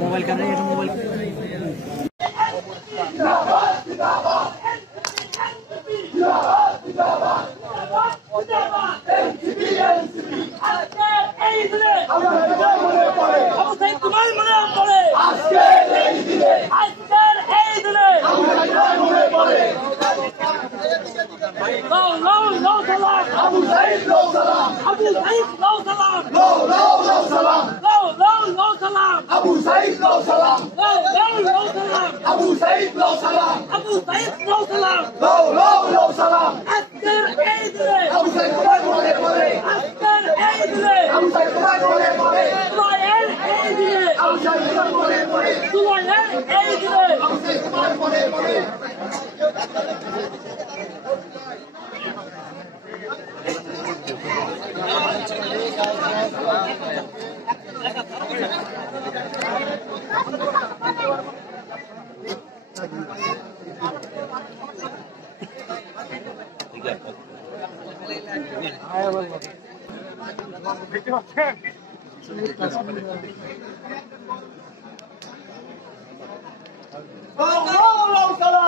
Mobile कर रहे हैं mobile Abu Said Law Salam. Abu Said Law Salam. Abu Said Law Salam. Law Salam. Askar Aidle. Abu Said Kumar bole bole. Askar Aidle. Abu Said Kumar bole bole. Loyal Aidle. Abu Said Kumar bole bole. Loyal Aidle. Abu Said Kumar bole bole.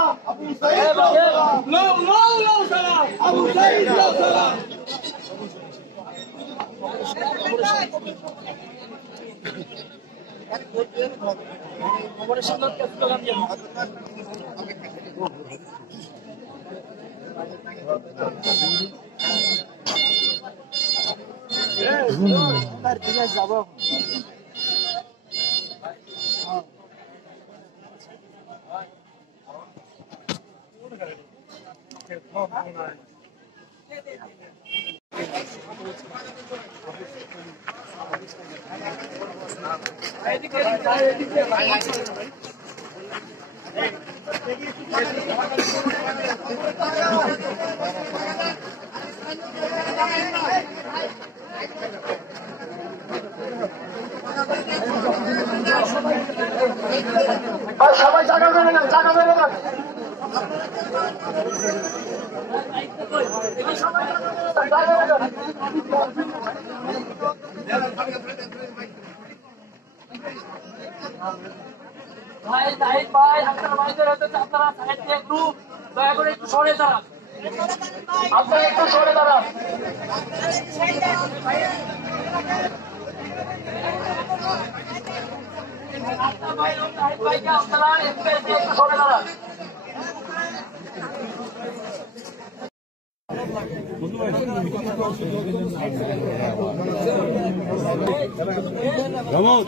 Abu Said Law Salam. Abu Said Law Salam. সবাই জায়গা করে নেন, জায়গা করে নেন। ভাই আপনার ভাইদের হতে আপনারা সাইড দিয়ে একটু দয়া করে একটু সরে দাঁড়ান, আপনারা একটু সরে দাঁড়ান। আপনার ভাই ভাইকে আপনারা একটু সরে দাঁড়ান। Ramon.